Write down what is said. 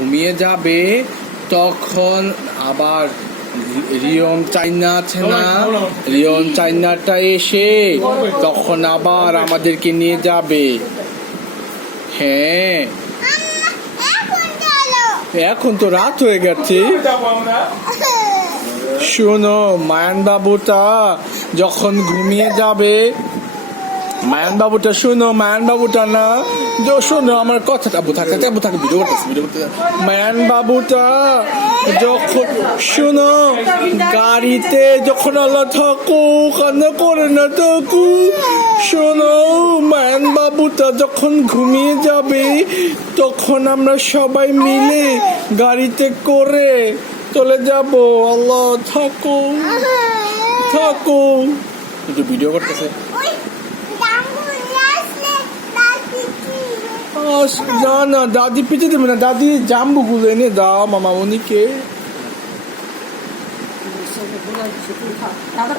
ঘুমিয়ে যাবে তখন আবার রিয়ন চাইনা আছে না, রিয়ন চাইনাটা এসে তখন আবার আমাদেরকে নিয়ে যাবে। হ্যাঁ, এখন তো রাত হয়ে গেছে। শোনো, মায়ান বাবুটা যখন ঘুমিয়ে যাবে, মায়ান বাবুটা শোনো, মায়ান বাবুটা না, শোনো আমার কথাটা, ভিডিও করতেছে। মায়ান বাবুটা যখন শোনো, গাড়িতে যখন আল্লাহ থাকো, কান্না করে না থাকো, শোনো, মায়ান বাবুটা যখন ঘুমিয়ে যাবে তখন আমরা সবাই মিলে গাড়িতে করে চলে যাব। আল্লাহ থাকো থাকো, একটু ভিডিও করতেছে। না, দাদি পিছিয়ে দেবে না, দাদি জাম্বু গুলো এনে দাও মামা মনিকে। দাদা